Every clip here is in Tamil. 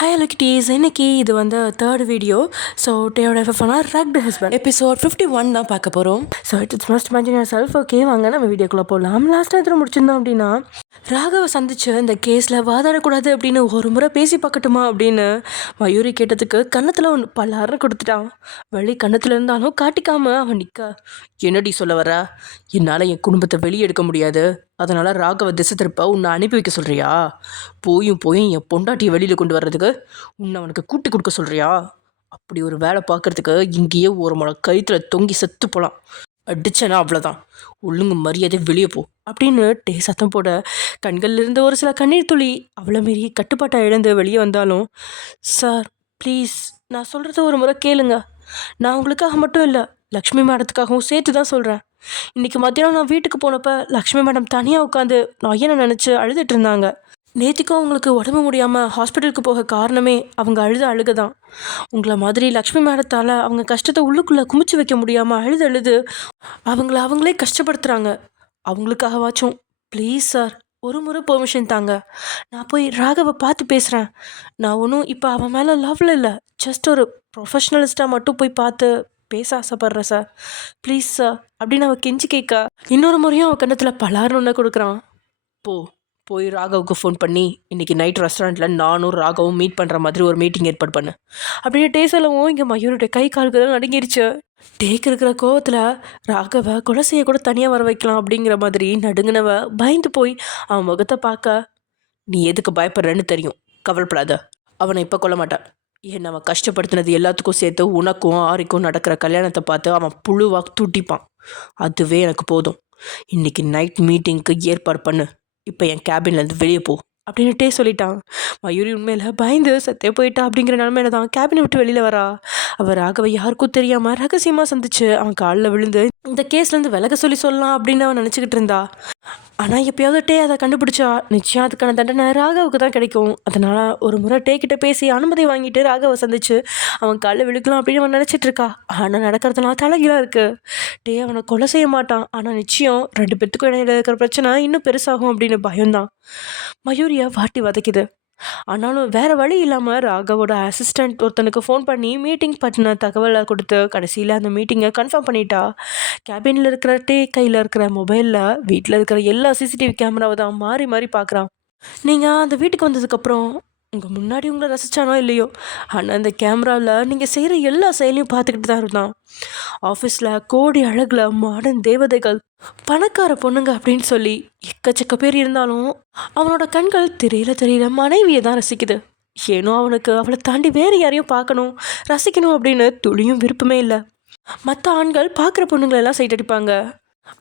ஹாய் லுக்கிட்டீஸ், இன்னைக்கு இது வந்து தேர்ட் வீடியோ. ஸோ டேயோட எஃப்எஃப்னா ரக்டு ஹஸ்பண்ட் எபிசோட் 51 தான் பார்க்க போகிறோம். So it's must imagine yourself. Okay, வாங்க நம்ம வீடியோக்குள்ளே போகலாம். லாஸ்ட்டாக எத்தனை முடிச்சிருந்தோம் அப்படின்னா, ராகவை சந்திச்சு இந்த கேஸில் வாதாடக்கூடாது அப்படின்னு ஒரு முறை பேசி பார்க்கட்டுமா அப்படின்னு மயூரி கேட்டதுக்கு கன்னத்தில் ஒன்று பல்லாறு கொடுத்துட்டான். வழி கன்னத்தில் இருந்தாலும் காட்டிக்காம அவன் நிற்க, என்னடி சொல்ல வர? என்னால் என் குடும்பத்தை வெளியே எடுக்க முடியாது, அதனால் ராகவ திசை திருப்ப உன்னை அனுப்பி வைக்க சொல்கிறியா? போயும் என் பொண்டாட்டியை வெளியில் கொண்டு வர்றதுக்கு உன்னை அவனுக்கு கூட்டி கொடுக்க சொல்கிறியா? அப்படி ஒரு வேலை பார்க்குறதுக்கு இங்கேயே ஒரு முளை கயிற்றுல தொங்கி செத்து போகலாம். அடிச்சேனா அவ்வளோதான், ஒழுங்கு மரியாதை வெளியே போ அப்படின்னு சத்தம் போட கண்கள்ல இருந்து ஒரு சில கண்ணீர் துளி அவளை மீறி கட்டுப்பாட்டை இழந்து வெளியே வந்தாலும், சார் ப்ளீஸ், நான் சொல்கிறத ஒரு முறை கேளுங்க. நான் உங்களுக்காக மட்டும் இல்லை, லக்ஷ்மி மேடத்துக்காகவும் சேர்த்து தான் சொல்கிறேன். இன்றைக்கி மத்தியானம் நான் வீட்டுக்கு போனப்போ லக்ஷ்மி மேடம் தனியாக உட்காந்து நொய்யனை நினச்சி அழுதுட்டு இருந்தாங்க. நேத்திக்கும் அவங்களுக்கு உடம்பு முடியாமல் ஹாஸ்பிட்டலுக்கு போக காரணமே அவங்க அழுக தான். உங்களை மாதிரி லக்ஷ்மி மேடத்தால் அவங்க கஷ்டத்தை உள்ளுக்குள்ளே குமிச்சு வைக்க முடியாமல் அழுது அவங்களே கஷ்டப்படுத்துகிறாங்க. அவங்களுக்காகவாச்சும் ப்ளீஸ் சார், ஒரு முறை பெர்மிஷன் தாங்க. நான் போய் ராகவை பார்த்து பேசுகிறேன். நான் ஒன்றும் இப்போ அவன் மேலே லவ்ல இல்லை, ஜஸ்ட் ஒரு ப்ரொஃபஷ்னலிஸ்ட்டாக மட்டும் போய் பார்த்து பேச ஆசைப்பட்றேன் சார், ப்ளீஸ் சார் அப்படின்னு அவள் கெஞ்சி கேட்க, இன்னொரு முறையும் அவள் கண்ணத்தில் பலார்னு ஒன்று கொடுக்குறான். போய் ராகவுக்கு ஃபோன் பண்ணி இன்றைக்கி நைட் ரெஸ்டாரண்ட்டில் நானும் ராகவும் மீட் பண்ணுற மாதிரி ஒரு மீட்டிங் ஏற்பாடு பண்ணு அப்படின்னு சொல்லவும் இங்கே மயூருடைய கை கால்கள் நடுங்கிருச்சு. டேக்கு இருக்கிற கோவத்தில் ராகவை கொலை செய்ய கூட தனியாக வர வைக்கலாம் அப்படிங்கிற மாதிரி நடுங்கினவ பயந்து போய் அவன் முகத்தை பார்க்க, நீ எதுக்கு பயப்படுறன்னு தெரியும், கவலைப்படாத, அவனை இப்போ கொல்ல மாட்டான். என்னை அவன் கஷ்டப்படுத்தினது எல்லாத்துக்கும் சேர்த்து உனக்கும் ஆரிக்கும் நடக்கிற கல்யாணத்தை பார்த்து அவன் புழுவாக துட்டிப்பான். அதுவே எனக்கு போதும். இன்றைக்கி நைட் மீட்டிங்க்கு ஏற்பாடு பண்ணு, இப்போ என் கேபின்லேருந்து வெளியே போ அப்படின்னுட்டே சொல்லிட்டான். மயூரி உண்மையில் பயந்து சத்தே போயிட்டா அப்படிங்கிற நிலமையில தான் கேபினை விட்டு வெளியில் வரா. அவர் ராகவை யாருக்கும் தெரியாமல் ரகசியமாக சந்திச்சு அவன் காலில் விழுந்து இந்த கேஸ்லேருந்து விலக சொல்லலாம் அப்படின்னு அவன் நினச்சிக்கிட்டு இருந்தா. ஆனால் எப்பயாவது அதை கண்டுபிடிச்சா நிச்சயம் அதுக்கான தண்டனை ராகவுக்கு தான் கிடைக்கும். அதனால் ஒரு முறை கிட்ட பேசி அனுமதி வாங்கிட்டு ராகவை சந்திச்சு அவன் காலில் விழுக்கலாம் அப்படின்னு அவன் நினச்சிட்டு இருக்கா. ஆனால் நடக்கிறதுலாம் தலைகீழாக இருக்குது. அவனை கொலை செய்ய மாட்டான், ஆனால் நிச்சயம் 2 பேத்துக்கும் இடையில இருக்கிற பிரச்சனை இன்னும் பெருசாகும் அப்படின்னு பயம்தான் மயூரியை வாட்டி வதைக்குது. ஆனாலும் வேறு வழி இல்லாமல் ராகவோட அசிஸ்டண்ட் ஒருத்தனுக்கு ஃபோன் பண்ணி மீட்டிங் பற்றின தகவலை கொடுத்து கடைசியில் அந்த மீட்டிங்கை கன்ஃபார்ம் பண்ணிட்டா. கேபினில் இருக்கிற கையில் இருக்கிற மொபைலில் வீட்டில் இருக்கிற எல்லா சிசிடிவி கேமராவை தான் மாறி மாறி பார்க்குறான். நீங்கள் அந்த வீட்டுக்கு வந்ததுக்கப்புறம் உங்கள் முன்னாடி உங்களை ரசித்தானோ இல்லையோ, ஆனால் அந்த கேமராவில் நீங்கள் செய்கிற எல்லா செயலையும் பார்த்துக்கிட்டு தான் இருந்தான். ஆஃபீஸில் கோடி அழகில் மாடர்ன் தேவதைகள், பணக்கார பொண்ணுங்க அப்படின்னு சொல்லி எக்கச்சக்க பேர் இருந்தாலும் அவனோட கண்கள் தெரியல மனைவியை தான் ரசிக்குது. ஏனோ அவனுக்கு அவளை தாண்டி வேறு யாரையும் பார்க்கணும் ரசிக்கணும் அப்படின்னு துளியும் விருப்பமே இல்லை. மற்ற ஆண்கள் பார்க்குற பொண்ணுங்களெல்லாம் சைட் அடிப்பாங்க,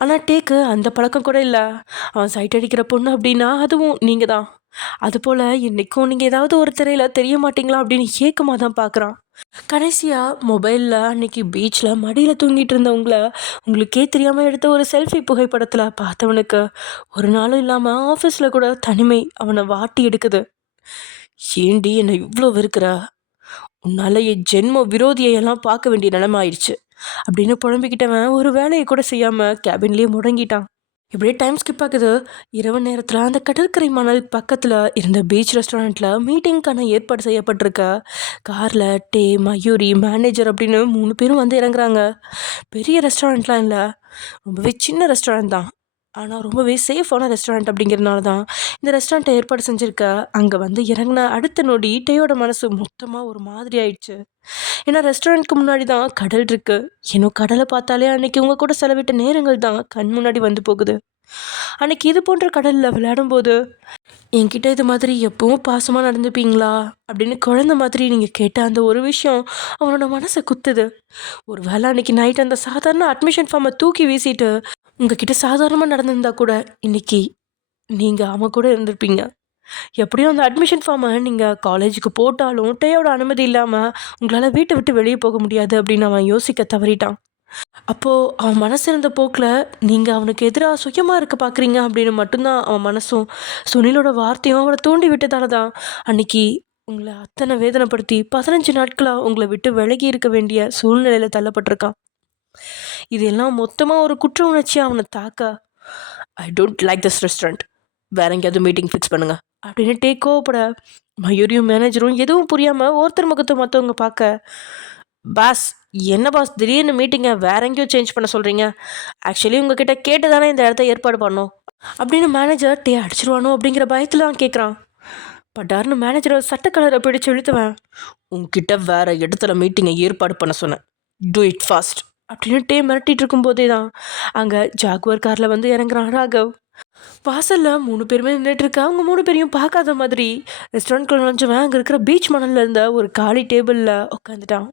ஆனால் அந்த பழக்கம் கூட இல்லை. அவன் சைட் அடிக்கிற பொண்ணு அப்படின்னா அதுவும் நீங்கள் தான். அதுபோல் இன்றைக்கும் நீங்கள் ஏதாவது ஒரு திரையில் தெரிய மாட்டிங்களா அப்படின்னு ஏக்கமாக தான் பார்க்குறான். கடைசியாக மொபைலில் அன்றைக்கி பீச்சில் மடியில் தூங்கிட்டு இருந்தவங்கள உங்களுக்கே தெரியாமல் எடுத்த ஒரு செல்ஃபி புகைப்படத்தில் பார்த்தவனுக்கு ஒரு நாளும் இல்லாமல் ஆஃபீஸில் கூட தனிமை அவனை வாட்டி எடுக்குது. ஏண்டி என்னை இவ்வளோ வெறுக்கிற? உன்னால் என் ஜென்ம விரோதியெல்லாம் பார்க்க வேண்டிய நிலைமை ஆயிடுச்சு அப்படின்னு புலம்பிக்கிட்டவன் ஒரு வேலையை கூட செய்யாமல் கேபின்லேயே முடங்கிட்டான். இப்படியே டைம் ஸ்கிப் ஆகுது. இரவு நேரத்தில் அந்த கடற்கரை மணல் பக்கத்தில் இருந்த பீச் ரெஸ்டாரண்ட்டில் மீட்டிங்க்கான ஏற்பாடு செய்யப்பட்டிருக்க காரில் மயூரி, மேனேஜர் அப்படின்னு 3 பேரும் வந்து இறங்குறாங்க. பெரிய ரெஸ்டாரண்ட்லாம் இல்லை, ரொம்பவே சின்ன ரெஸ்டாரண்ட் தான். ஆனால் ரொம்பவே சேஃபான ரெஸ்டாரண்ட் அப்படிங்கிறதுனால தான் இந்த ரெஸ்டாரண்ட்டை ஏற்பாடு செஞ்சுருக்க. அங்கே வந்து இறங்கின அடுத்த நொடி டேயோட மனசு மொத்தமாக ஒரு மாதிரி ஆயிடுச்சு. ஏன்னா ரெஸ்டாரண்ட்க்கு முன்னாடி தான் கடல் இருக்குது. இன்னும் கடலை பார்த்தாலே அன்றைக்கி உங்கள் கூட செலவிட்ட நேரங்கள் தான் கண் முன்னாடி வந்து போகுது. அன்றைக்கி இது போன்ற கடலில் விளையாடும்போது என்கிட்ட இது மாதிரி எப்பவும் பாசமாக நடந்துப்பீங்களா அப்படின்னு குழந்த மாதிரி நீங்கள் கேட்ட அந்த ஒரு விஷயம் அவனோட மனசை குத்துது. ஒரு வேளை அன்றைக்கி நைட் அந்த சாதாரண அட்மிஷன் ஃபார்மை தூக்கி வீசிட்டு உங்ககிட்ட சாதாரணமாக நடந்திருந்தா கூட இன்றைக்கி நீங்கள் அவன் கூட இருந்திருப்பீங்க. எப்படியும் அந்த அட்மிஷன் ஃபார்மை நீங்கள் காலேஜுக்கு போட்டாலும் டேயோட அனுமதி இல்லாமல் உங்களால் வீட்டை விட்டு வெளியே போக முடியாது அப்படின்னு அவன் யோசிக்க தவறிட்டான். அப்போது அவன் மனசு இருந்த போக்கில் நீங்கள் அவனுக்கு எதிராக சுயமாக இருக்க பார்க்குறீங்க அப்படின்னு மட்டும்தான் அவன் மனசும் சுனிலோட வார்த்தையும் அவனை தூண்டி விட்டதால தான் அன்றைக்கி உங்களை அத்தனை வேதனைப்படுத்தி 15 நாட்களாக உங்களை விட்டு விலகி இருக்க வேண்டிய சூழ்நிலையில் தள்ளப்பட்டிருக்கான். இதெல்லாம் மொத்தமாக ஒரு குற்ற உணர்ச்சியாக அவனை தாக்க, I don't like this restaurant. வேற எங்கேயாவது மீட்டிங் ஃபிக்ஸ் பண்ணுங்க அப்படின்னு டேக் கோவப்பட மயூரியும் மேனேஜரும் எதுவும் புரியாமல் ஒருத்தர் முகத்தை மற்றவங்க பார்க்க, பாஸ் என்ன பாஸ் திடீர்னு மீட்டிங்கை வேற எங்கேயோ சேஞ்ச் பண்ண சொல்கிறீங்க? ஆக்சுவலி உங்ககிட்ட கேட்டு தானே இந்த இடத்த ஏற்பாடு பண்ணோம் அப்படின்னு மேனேஜர் டே அடிச்சிருவானோ அப்படிங்கிற பயத்தில் தான் கேட்குறான். பட்டார்னு மேனேஜரை சட்ட கலரை பிடிச்சு இழுத்துவேன். உங்ககிட்ட வேற இடத்துல மீட்டிங்கை ஏற்பாடு பண்ண சொன்னேன், டூ இட் ஃபாஸ்ட் அப்படின்னு டே மிரட்டிட்டு இருக்கும்போதே தான் அங்கே ஜாகுவர் காரில் வந்து இறங்குறான் ராகவ். வாசல்ல 3 பேருமே நின்றுட்டு இருக்கா. அவங்க 3 பேரையும் பார்க்காத மாதிரி ரெஸ்டாரண்ட்குள்ள நுழைஞ்சவன் அங்கே இருக்கிற பீச் மணல்ல இருந்த ஒரு காலி டேபிளில் உட்காந்துட்டான்.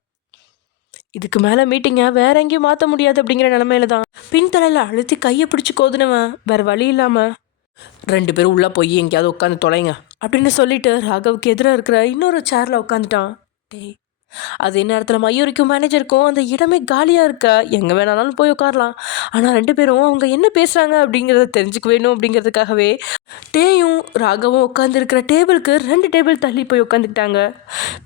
இதுக்கு மேலே மீட்டிங்கை வேற எங்கேயும் மாற்ற முடியாது அப்படிங்கிற நிலமையில தான் பின்தலையில் அழுத்தி கையை பிடிச்சி கோதுனவன் வேற வழி இல்லாமல் 2 பேரும் உள்ளே போய் எங்கேயாவது உட்காந்து தொலைங்க அப்படின்னு சொல்லிட்டு ராகவுக்கு எதிராக இருக்கிற இன்னொரு சேரில் உட்காந்துட்டான். டேய் அதே நேரத்தில் மயூரிக்கும் மேனேஜருக்கும் அந்த இடமே காலியாக இருக்க, எங்கே வேணாலும் போய் உட்காரலாம். ஆனால் 2 பேரும் அவங்க என்ன பேசுகிறாங்க அப்படிங்கிறத தெரிஞ்சுக்க வேணும் அப்படிங்கிறதுக்காகவே டேயும் ராகவும் உட்காந்துருக்கிற டேபிளுக்கு 2 டேபிள் தள்ளி போய் உட்காந்துக்கிட்டாங்க.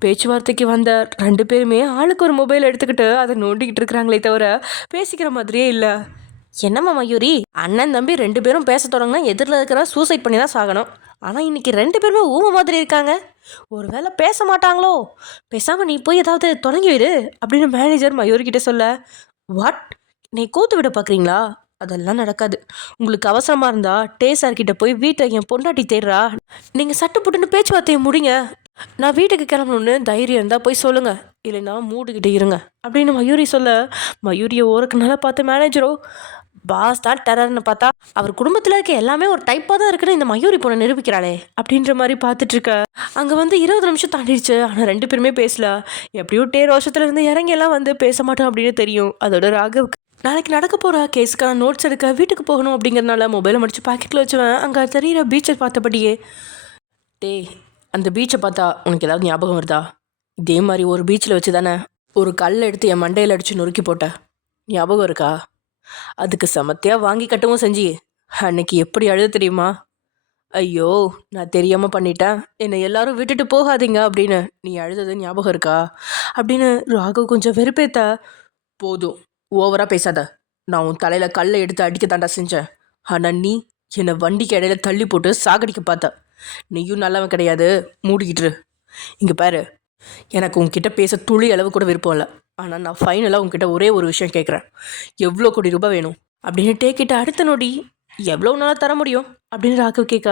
பேச்சுவார்த்தைக்கு வந்த 2 பேருமே ஆளுக்கு ஒரு மொபைல் எடுத்துக்கிட்டு அதை நோண்டிக்கிட்டு இருக்கிறாங்களே தவிர பேசிக்கிற மாதிரியே இல்லை. என்னம்மா மயூரி, அண்ணன் தம்பி 2 பேரும் பேச தொடங்கினா எதிரில் இருக்கிற சூசைட் பண்ணி தான் சாகணும். ஆனால் இன்னைக்கு 2 பேருமே ஊமை மாதிரி இருக்காங்க. ஒரு வேளை பேச மாட்டாங்களோ? பேசாமல் நீ போய் ஏதாவது தொடங்கி விடு அப்படின்னு மேனேஜர் மயூரிக்கிட்ட சொல்ல, வாட், நீ கூத்து விட பார்க்குறீங்களா? அதெல்லாம் நடக்காது. உங்களுக்கு அவசரமாக இருந்தா டே சார்கிட்ட போய் வீட்டை என் பொண்டாட்டி தேடுறா, நீங்கள் சட்டு புட்டுன்னு பேச்சுவார்த்தையை முடிங்க. நான் வீட்டுக்கு கிளம்பணுன்னு தைரியம் இருந்தால் போய் சொல்லுங்கள், இல்லைன்னா மூடிக்கிட்டு இருங்க அப்படின்னு மயூரி சொல்ல, மயூரியை ஓரக்கு நல்லா பார்த்த மேனேஜரோ, பாஸ் தான் டெரர்னு பார்த்தா அவர் குடும்பத்தில் இருக்க எல்லாமே ஒரு டைப்பாக தான் இருக்குன்னு இந்த மயூரி பொண்ணை நிரூபிக்கிறாளே அப்படின்ற மாதிரி பார்த்துட்ருக்க. அங்கே வந்து 20 நிமிஷம் தாண்டிடுச்சு. ஆனால் 2 பேருமே பேசல. எப்படியோ டே ரோஷத்துலேருந்து இறங்கி எல்லாம் வந்து பேச மாட்டோம் அப்படின்னு தெரியும். அதோட ராகவுக்கு நாளைக்கு நடக்க போகிற கேஸுக்கான நோட்ஸ் எடுக்க வீட்டுக்கு போகணும் அப்படிங்கிறதுனால மொபைலை முடிச்சு பாக்கெட்டில் வச்சுவேன். அங்கே தெரியிற பீச்சை பார்த்தபடியே, டே அந்த பீச்சை பார்த்தா உனக்கு ஏதாவது ஞாபகம் வருதா? இதே மாதிரி ஒரு பீச்சில் வச்சு தானே ஒரு கல்லை எடுத்து என் மண்டையில் அடித்து நொறுக்கி போட்டேன், ஞாபகம் இருக்கா? அதுக்கு சமத்தியாக வாங்கி கட்டவும் செஞ்சி அன்னைக்கு எப்படி அழுத தெரியுமா? ஐயோ நான் தெரியாமல் பண்ணிட்டேன், என்னை எல்லாரும் விட்டுட்டு போகாதீங்க அப்படின்னு நீ அழுதது ஞாபகம் இருக்கா அப்படின்னு ராகவ் கொஞ்சம் வெறுப்பேத்த. போதும், ஓவராக பேசாத. நான் உன் தலையில் கல்லை எடுத்து அடிக்க தாண்டா செஞ்சேன். ஆனால் நீ என்னை வண்டிக்கு இடையில தள்ளி போட்டு சாகடிக்க பார்த்த. நீயும் நல்லவன் கிடையாது, மூடிக்கிட்டுரு. இங்கே பாரு, எனக்கு உங்ககிட்ட பேச துளி அளவு கூட விருப்பம் இல்லை. ஆனால் நான் ஃபைனலாக உங்ககிட்ட ஒரே ஒரு விஷயம் கேட்குறேன். எவ்வளோ கோடி ரூபாய் வேணும் அப்படின்னு டேக்கிட்ட அடுத்த நொடி, எவ்வளோ நாளாக தர முடியும் அப்படின்னு ராகவ் கேட்க,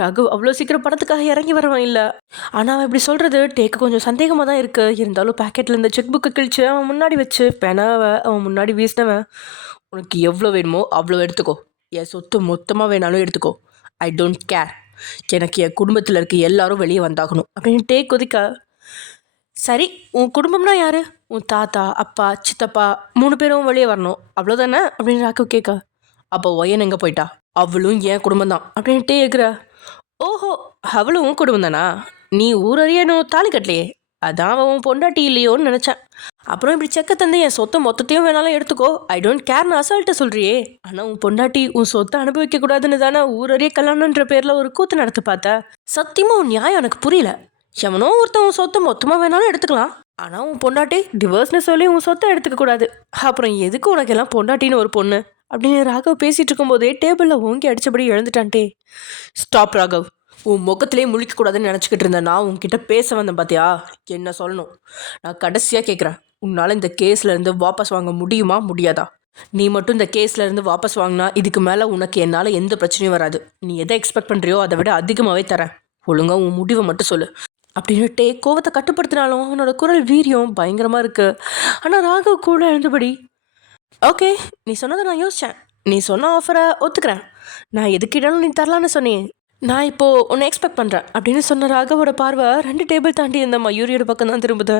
ராகவ் அவ்வளோ சீக்கிரம் பணத்துக்காக இறங்கி வரவன் இல்லை. ஆனால் அவன் இப்படி சொல்கிறது டேக்கு கொஞ்சம் சந்தேகமாக தான் இருக்குது. இருந்தாலும் பேக்கெட்டில் இருந்த செக் புக்கை கிழிச்சு அவன் முன்னாடி வச்சு பெனாவை அவன் முன்னாடி வீசினவன், உனக்கு எவ்வளோ வேணுமோ அவ்வளோ எடுத்துக்கோ, என் சொத்து மொத்தமாக வேணாலும் எடுத்துக்கோ, ஐ டோன்ட் கேர், எனக்கு என் குடும்பத்தில் இருக்க எல்லாரும் வெளியே வந்தாகணும் அப்படின்னு டேக் கொதிக்க. சரி, உன் குடும்பம்னா யாரு? உன் தாத்தா, அப்பா, சித்தப்பா 3 பேரும் வெளியே வரணும், அவ்வளோதானே அப்படின்னு ராகவ் கேட்க. அப்போ ஒயன் எங்கே போயிட்டா? அவளும் என் குடும்பம் தான் அப்படின்ட்டு கேட்குற. ஓஹோ, அவளும் உன் குடும்பம் தானா? நீ ஊரறியணும் தாலி கட்டலையே, அதான் அவன் உன் பொண்டாட்டி இல்லையோன்னு நினச்சேன். அப்புறம் இப்படி செக்க தந்து என் சொத்தை மொத்தத்தையும் வேணாலும் எடுத்துக்கோ, ஐ டோன்ட் கேர்னு அசால்ட்டு சொல்கிறியே. ஆனால் உன் பொண்டாட்டி உன் சொத்தை அனுபவிக்கக்கூடாதுன்னு தானே ஊரறிய கல்யாணன்ற பேரில் ஒரு கூத்து நடத்து பார்த்த. சத்தியமாக உன் நியாயம் எனக்கு புரியல. எவனோ ஒருத்தன் உன் சொத்தை மொத்தமாக வேணாலும் எடுத்துக்கலாம், ஆனால் உன் பொண்டாட்டி டிவோர்ஸ்னு சொல்லி உன் சொத்தை எடுத்துக்கக்கூடாது. அப்புறம் எதுக்கு உனக்கு எல்லாம் பொண்டாட்டின்னு ஒரு பொண்ணு அப்படின்னு ராகவ் பேசிகிட்டு இருக்கும்போதே டேபிளில் ஓங்கி அடித்தபடி எழுந்துட்டான்ட்டே. ஸ்டாப் ராகவ், உன் முகத்திலே முழிக்கக்கூடாதுன்னு நினச்சிக்கிட்டு இருந்தேன். நான் உன்கிட்ட பேச வந்தேன் பார்த்தியா, என்ன சொல்லணும்? நான் கடைசியாக கேட்குறேன், உன்னால் இந்த கேஸ்லேருந்து வாபஸ் வாங்க முடியுமா முடியாதா? நீ மட்டும் இந்த கேஸ்லேருந்து வாபஸ் வாங்கினா இதுக்கு மேலே உனக்கு என்னால் எந்த பிரச்சனையும் வராது. நீ எதை எக்ஸ்பெக்ட் பண்ணுறியோ அதை விட அதிகமாகவே தரேன். ஒழுங்காக உன் முடிவை மட்டும் சொல்லு அப்படின்னுட்டே கோவத்தை கட்டுப்படுத்தினாலும் அவனோட குரல் வீரியம் பயங்கரமாக இருக்குது. ஆனால் ராகவ் கூட எழுந்தபடி, ஓகே நீ சொன்னதை நான் யோசித்தேன், நீ சொன்ன ஆஃபரை ஒத்துக்கிறேன், நான் எதுக்கிட்டாலும் நீ தரலான்னு சொன்னேன், நான் இப்போது உன்னை எக்ஸ்பெக்ட் பண்ணுறேன் அப்படின்னு சொன்ன ராகவோட பார்வை 2 டேபிள் தாண்டி இருந்த மயூரியோட பக்கம் தான் திரும்புது.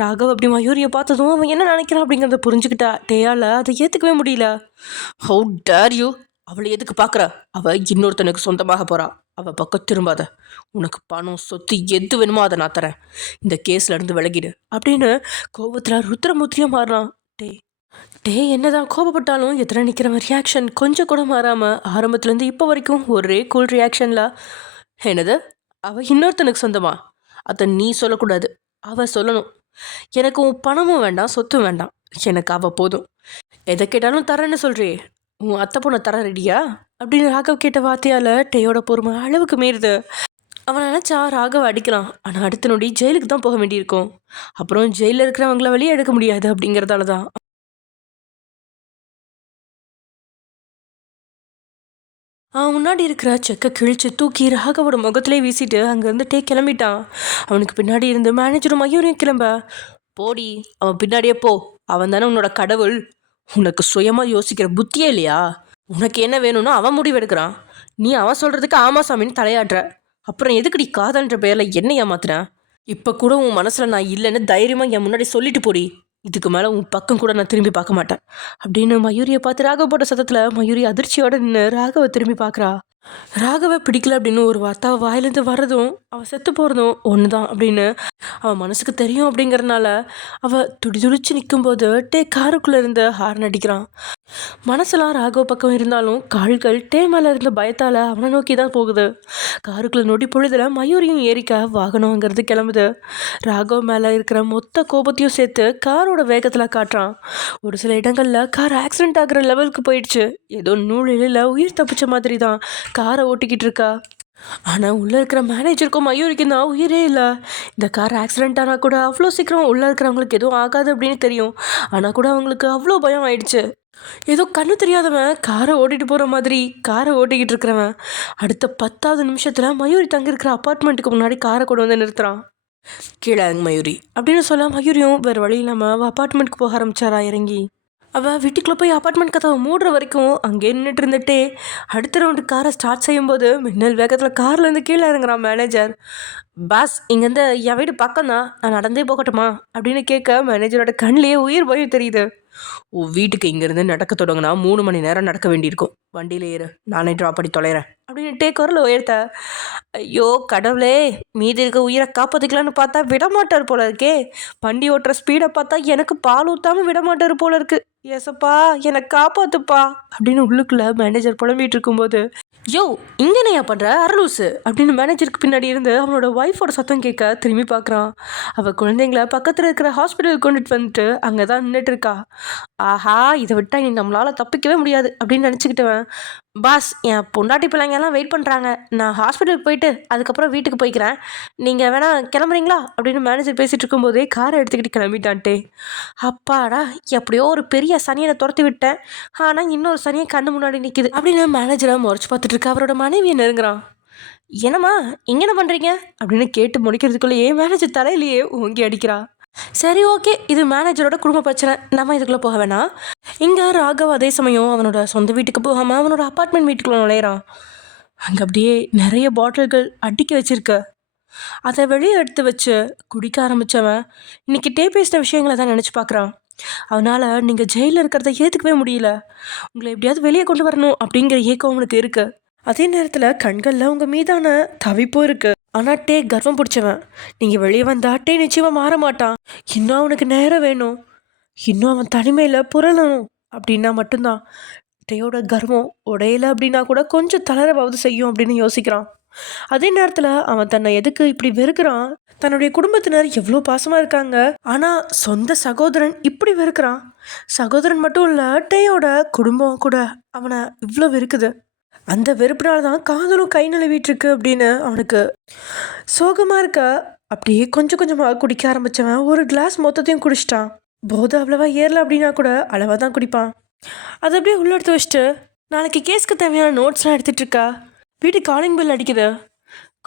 ராகவ் அப்படி மயூரியை பார்த்ததும் அவன் என்ன நினைக்கிறான் அப்படிங்கிறத புரிஞ்சுக்கிட்டா டேயால் அதை ஏற்றுக்கவே முடியல. ஹவு டேர் யூ, அவளை எதுக்கு பார்க்குற? அவள் இன்னொருத்தனுக்கு சொந்தமாக போகிறா, அவள் பக்கம் திரும்பாத. உனக்கு பணம் சொத்து எது வேணுமோ அதை நான் தரேன், இந்த கேஸ்லேருந்து விலகிடு அப்படின்னு கோபத்தில் ருத்ரமுத்திரியாக மாறுறான். டே என்னதான் கோபப்பட்டாலும் எத்தனை நிற்கிறவன் ரியாக்ஷன் கொஞ்சம் கூட மாறாமல் ஆரம்பத்துலேருந்து இப்போ வரைக்கும் ஒரே கூல் ரியாக்ஷனில். என்னது, அவள் இன்னொருத்தனுக்கு சொந்தமா? அதை நீ சொல்லக்கூடாது, அவள் சொல்லணும். எனக்கு உன் பணமும் வேண்டாம் சொத்தும் வேண்டாம், எனக்கு அவள் போதும். எதை கேட்டாலும் தரேன்னு சொல்கிறே, உன் அத்தை பொண்ணை தர ரெடியா? அப்படின்னு ராகவ் கேட்ட வார்த்தையால் டேயோட பொறுமை அளவுக்கு மீறுது. அவன் நினச்சா ராகவ் அடிக்கலாம், ஆனால் அடுத்த நொடி ஜெயிலுக்கு தான் போக வேண்டியிருக்கும். அப்புறம் ஜெயிலில் இருக்கிறவங்கள வெளியே எடுக்க முடியாது அப்படிங்கிறதால தான் அவன் முன்னாடி இருக்கிற செக்கை கிழிச்சு தூக்கி ராகவோட முகத்திலே வீசிட்டு அங்கேருந்து டே கிளம்பிட்டான். அவனுக்கு பின்னாடி இருந்து மேனேஜரும் மயூரையும் கிளம்ப, போடி அவன் பின்னாடியே போ, அவன் தானே உன்னோட கடவுள், உனக்கு சுயமாக யோசிக்கிற புத்தியே இல்லையா, உனக்கு என்ன வேணும்னு அவன் முடிவெடுக்கிறான், நீ அவன் சொல்கிறதுக்கு ஆமா சாமின்னு தலையாடுற, அப்புறம் எதுக்குடி காதல்ன்ற பேரில் என்ன ஏமாத்துறேன், இப்போ கூட உன் மனசில் நான் இல்லைன்னு தைரியமாக என் முன்னாடி சொல்லிட்டு போடி, இதுக்கு மேலே உன் பக்கம் கூட நான் திரும்பி பார்க்க மாட்டேன் அப்படின்னு மயூரியை பார்த்து ராகவ் போட்ட சத்தத்தில் மயூரி அதிர்ச்சியோட நின்று ராகவை திரும்பி பார்க்குறா. ராகவை பிடிக்கல அப்படின்னு ஒரு வார்த்தை அவள் வாயிலேருந்து வர்றதும் அவள் செத்து போகிறதும் ஒன்று தான் அப்படின்னு அவன் மனசுக்கு தெரியும். அப்படிங்கிறனால அவள் துடிதுடிச்சு நிற்கும்போது டே காருக்குள்ளே இருந்து ஹார்ன் அடிக்கிறான். மனசெல்லாம் ராகவ் பக்கம் இருந்தாலும் கால்கள் டே மேலே இருந்த பயத்தால் அவனை நோக்கி தான் போகுது. காருக்குள்ளே நொடி பொழுதுல மயூரியும் ஏறிக்க வாகனங்கிறது கிளம்புது. ராகவ் மேலே இருக்கிற மொத்த கோபத்தையும் சேர்த்து காரோட வேகத்தில் காட்டுறான். ஒரு சில இடங்களில் கார் ஆக்சிடென்ட் ஆகிற லெவலுக்கு போயிடுச்சு. ஏதோ நூலில் உயிர் தப்பிச்ச மாதிரி தான் காரை ஓட்டிக்கிட்டு இருக்கா. ஆனால் உள்ளே இருக்கிற மேனேஜருக்கும் மயூரிக்கும் தான் உயிரே இல்லை. இந்த கார் ஆக்சிடென்ட் ஆனால் கூட அவ்வளோ சீக்கிரம் உள்ளே இருக்கிறவங்களுக்கு எதுவும் ஆகாது அப்படின்னு தெரியும். ஆனால் கூட அவங்களுக்கு அவ்வளோ பயம் ஆயிடுச்சு. ஏதோ கண்ணு தெரியாதவன் காரை ஓட்டிகிட்டு போகிற மாதிரி காரை ஓட்டிக்கிட்டு இருக்கிறவன் அடுத்த 10வது நிமிஷத்தில் மயூரி தங்கியிருக்கிற அப்பார்ட்மெண்ட்டுக்கு முன்னாடி காரை கொண்டு வந்து நிறுத்துறான். கீழே மயூரி அப்படின்னு சொல்ல மயூரியும் வேறு வழி இல்லாமல் அவள் அப்பார்ட்மெண்ட்டுக்கு போக ஆரம்பிச்சாரா இறங்கி. அவள் வீட்டுக்குள்ளே போய் அப்பார்ட்மெண்ட் கதவை மூடுற வரைக்கும் அங்கே நின்றுட்டு இருந்துட்டே அடுத்த ரவுண்டு காரை ஸ்டார்ட் செய்யும்போது மின்னல் வேகத்தில் கார்லேருந்து கீழே இறங்குறான் மேனேஜர். பாஸ் இங்கேருந்து என் வீடு பக்கம் தான், நான் நடந்தே போகட்டுமா அப்படின்னு கேட்க மேனேஜரோட கண்ணிலேயே உயிர் பயம் தெரியுது. உன் வீட்டுக்கு இங்கேருந்து நடக்க தொடங்கினா 3 மணி நேரம் நடக்க வேண்டியிருக்கும், வண்டியில் ஏறு, நானே ட்ராப் பண்ணி தொலைகிறேன் அப்படின்ட்டு குரலை உயர்த்த. ஐயோ கடவுளே, மீதி இருக்க உயிரை காப்பாற்றிக்கலான்னு பார்த்தா விடமாட்டார் போல இருக்கே, வண்டி ஓட்டுற ஸ்பீடை பார்த்தா எனக்கு பால் ஊற்றாமல் விடமாட்டார் போல இருக்கு, ஏசப்பா என்னை காப்பாத்துப்பா அப்படின்னு உள்ளுக்குள்ள மேனேஜர் புலம்பிட்டு இருக்கும்போது, யோ இங்கே என்னையா பண்ணுற அரலூசு அப்படின்னு மேனேஜருக்கு பின்னாடி இருந்து அவனோட ஒய்ஃபோட சத்தம் கேட்க திரும்பி பார்க்குறான். அவள் குழந்தைங்கள பக்கத்தில் இருக்கிற ஹாஸ்பிட்டலுக்கு கொண்டுட்டு வந்துட்டு அங்கே தான் நின்றுட்டு இருக்கா. ஆஹா இதை விட்டா நீ நம்மளால் தப்பிக்கவே முடியாது அப்படின்னு நினச்சிக்கிட்டவன், பாஸ் என் பொண்டாட்டி பிள்ளைங்கெல்லாம் வெயிட் பண்ணுறாங்க, நான் ஹாஸ்பிட்டலுக்கு போயிட்டு அதுக்கப்புறம் வீட்டுக்கு போய்க்கிறேன், நீங்கள் வேணா கிளம்புறீங்களா அப்படின்னு மேனேஜர் பேசிகிட்டு இருக்கும்போதே காரை எடுத்துக்கிட்டு கிளம்பிட்டான்ட்டே. அப்பாடா எப்படியோ ஒரு பெரிய சனியை துரத்தி விட்டேன், ஆனால் இன்னொரு சனியை கண்ணு முன்னாடி நிற்கிது அப்படின்னு மேனேஜரை முறைச்சி பார்த்துட்டு இருக்க அவரோட மனைவியை நெருங்குறான். என்னம்மா இங்கே என்ன பண்ணுறீங்க அப்படின்னு கேட்டு முடிக்கிறதுக்குள்ளேயே மேனேஜர் தலையிலேயே ஓங்கி அடிக்கிறா. சரி ஓகே, இது மேனேஜரோட குடும்ப பிரச்சனை, நம்ம இதுக்குள்ளே போக வேணாம். இங்கே ராகவ் அதே சமயம் அவனோட சொந்த வீட்டுக்கு போகாமல் அவனோட அப்பார்ட்மெண்ட் வீட்டுக்குள்ளே நுழையிறான். அங்கே அப்படியே நிறைய பாட்டில்கள் அடுக்கி வச்சிருக்க, அதை வெளியே எடுத்து வச்சு குடிக்க ஆரம்பித்தவன் இன்னைக்கு டே பேசின விஷயங்களை தான் நினச்சி பார்க்குறான். அதனால் நீங்கள் ஜெயிலில் இருக்கிறத ஏற்றுக்கவே முடியல, உங்களை எப்படியாவது வெளியே கொண்டு வரணும் அப்படிங்கிற ஏக்கம் அவனுக்கு இருக்குது. அதே நேரத்தில் கண்களில் உங்கள் மீதான தவிப்பும் இருக்குது. ஆனால் டே கர்வம் பிடிச்சவன், நீங்கள் வெளியே வந்தா டே நிச்சயமாக மாற மாட்டான், இன்னும் அவனுக்கு நேரம் வேணும், இன்னும் அவன் தனிமையில் புரளணும் அப்படின்னா மட்டும்தான் டேயோட கர்வம் உடையல அப்படின்னா கூட கொஞ்சம் தளரவாவது செய்யும் அப்படின்னு யோசிக்கிறான். அதே நேரத்தில் அவன் தன்னை எதுக்கு இப்படி வெறுக்கிறான், தன்னுடைய குடும்பத்தினர் எவ்வளோ பாசமாக இருக்காங்க, ஆனால் சொந்த சகோதரன் இப்படி வெறுக்கிறான். சகோதரன் மட்டும் இல்லை, டேயோட குடும்பம் கூட அவனை இவ்வளோ வெறுக்குது. அந்த வெறுப்பினால தான் காதலும் கை நழுவிட்டுருக்கு அப்படின்னு அவனுக்கு சோகமாக இருக்க. அப்படியே கொஞ்சம் கொஞ்சமாக குடிக்க ஆரம்பித்தவன் ஒரு கிளாஸ் மொத்தத்தையும் குடிச்சிட்டான். போது அவ்வளவா ஏறல அப்படின்னா கூட அளவாக தான் குடிப்பான். அதை அப்படியே உள்ள எடுத்து வச்சுட்டு நாளைக்கு கேஸ்க்கு தேவையான நோட்ஸ்லாம் எடுத்துகிட்டு இருக்கா. வீட்டுக்கு காலிங் பெல் அடிக்குது.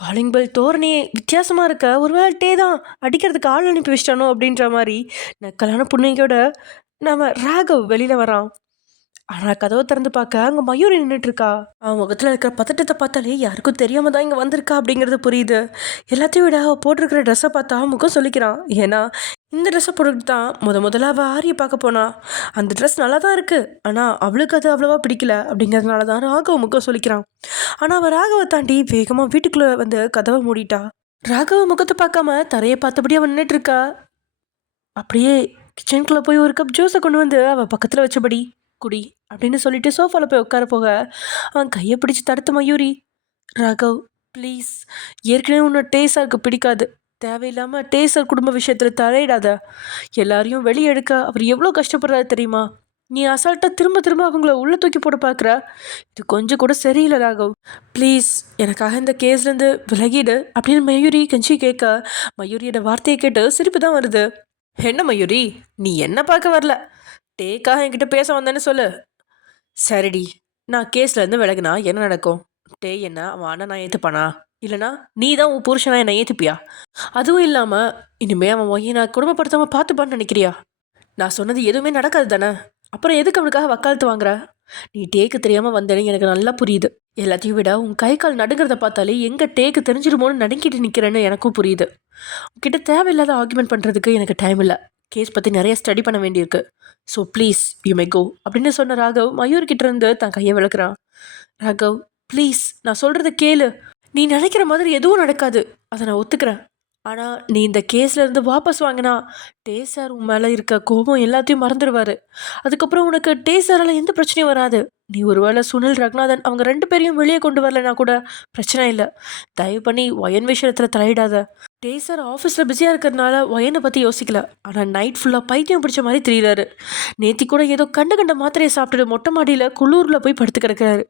காலிங் பெல் தோரணையே வித்தியாசமாக இருக்க, ஒருவேளை டே தான் அடிக்கிறதுக்கு ஆள் அனுப்பி வச்சிட்டானோ அப்படின்ற மாதிரி நக்கலான புன்னகையோட நம்ம ராகவ் வெளியில் வரான். ஆனால் கதவை திறந்து பார்க்க அங்கே மயூரி நின்றுட்டுருக்கா. அவன் முகத்தில் இருக்கிற பதட்டத்தை பார்த்தாலே யாருக்கும் தெரியாமல் தான் இங்கே வந்திருக்கா அப்படிங்கிறது புரியுது. எல்லாத்தையும் விட அவள் போட்டிருக்கிற ட்ரெஸ்ஸை பார்த்தா முகம் சொல்லிக்கிறான். ஏன்னா இந்த ட்ரெஸ்ஸை போட்டுக்கிட்டு தான் முதல்ல அவள் ஆரியை பார்க்க போனா. அந்த ட்ரெஸ் நல்லா தான் இருக்குது, ஆனால் அவளுக்கு அது அவ்வளோவா பிடிக்கல அப்படிங்கிறதுனால தான் ராகவ முகம் சொல்லிக்கிறான். ஆனால் அவள் ராகவை தாண்டி வேகமாக வீட்டுக்குள்ளே வந்து கதவை மூடிட்டா. ராகவ முகத்தை பார்க்காம தரையை பார்த்தபடி அவன் நின்றுட்டுருக்கா. அப்படியே கிச்சனுக்குள்ளே போய் ஒரு கப் ஜூஸை கொண்டு வந்து அவள் பக்கத்தில் வச்சபடி குடி அப்படின்னு சொல்லிட்டு சோஃபாவில் போய் உட்கார போக அவன் கையை பிடிச்சி தடுத்து, மயூரி ராகவ் ப்ளீஸ், ஏற்கனவே உன்னோட டேசருக்கு பிடிக்காது, தேவையில்லாமல் டேசர் குடும்ப விஷயத்தில் தலையிடாத, எல்லாரையும் வெளியே எடுக்க அவர் எவ்வளோ கஷ்டப்படுறாரு தெரியுமா, நீ அசால்ட்டாக திரும்ப திரும்ப அவங்கள உள்ளே தூக்கி போட பார்க்குற. இது கொஞ்சம் கூட சரியில்லை ராகவ். ப்ளீஸ் எனக்காக இந்த கேஸ்லேருந்து விலகிடு அப்படின்னு மயூரி கெஞ்சி கேட்க, மயூரியோட வார்த்தையை கேட்டு சிரிப்பு தான் வருது. என்ன மயூரி, நீ என்ன பார்க்க வரல, டேக்காக என்கிட்ட பேச வந்தேன்னு சொல்லு. சரிடி, நான் கேஸ்லேருந்து விலகுனா என்ன நடக்கும்? டே என்ன அவன் அண்ணன் நான் ஏற்றுப்பானா? இல்லைனா நீ தான் உன் புருஷனா என்னை ஏற்றுப்பியா? அதுவும் இல்லாமல் இனிமே அவன் ஒய்யை நான் குடும்பப்படுத்தாமல் பார்த்துப்பான்னு நினைக்கிறியா? நான் சொன்னது எதுவுமே நடக்காது தானே, அப்புறம் எதுக்கு அவனுக்காக வக்காலத்து வாங்குற? நீ டேக்கு தெரியாமல் வந்தேன்னு எனக்கு நல்லா புரியுது. எல்லாத்தையும் விட உன் கை கால் நடுங்கிறத பார்த்தாலே எங்கே டேக்கு தெரிஞ்சிருமோன்னு நடுங்கிட்டு நிற்கிறேன்னு எனக்கும் புரியுது. உன்கிட்ட தேவையில்லாத ஆர்குமெண்ட் பண்ணுறதுக்கு எனக்கு டைம் இல்லை. கேஸ் பற்றி நிறைய ஸ்டடி பண்ண வேண்டியிருக்கு. ஸோ ப்ளீஸ் யூ மே கோ அப்படின்னு சொன்ன ராகவ் மயூர்கிட்ட இருந்து தன் கையை விளக்குறான். ராகவ் ப்ளீஸ், நான் சொல்கிறத கேளு. நீ நினைக்கிற மாதிரி எதுவும் நடக்காது, அதை நான் ஒத்துக்கிறேன். ஆனால் நீ இந்த கேஸ்லேருந்து வாபஸ் வாங்கினா டே சார் உன் மேலே இருக்க கோபம் எல்லாத்தையும் மறந்துடுவார். அதுக்கப்புறம் உனக்கு டே சாரால் எந்த பிரச்சனையும் வராது. நீ ஒருவேளை சுனில் ரகுநாதன் அவங்க 2 பேரையும் வெளியே கொண்டு வரலைன்னா கூட பிரச்சனை இல்லை. தயவு பண்ணி ஒயன் விஷயத்தில் தலையிடாத. டே சார் ஆஃபீஸில் பிஸியாக இருக்கிறதுனால ஒயனை பற்றி யோசிக்கல. ஆனால் நைட் ஃபுல்லாக பைத்தியம் பிடிச்ச மாதிரி தெரியுறாரு. நேத்தி கூட ஏதோ கண்ட மாத்திரையை சாப்பிட்டுட்டு மொட்டை மாடியில் குளூரில் போய் படுத்து கிடக்கிறாரு.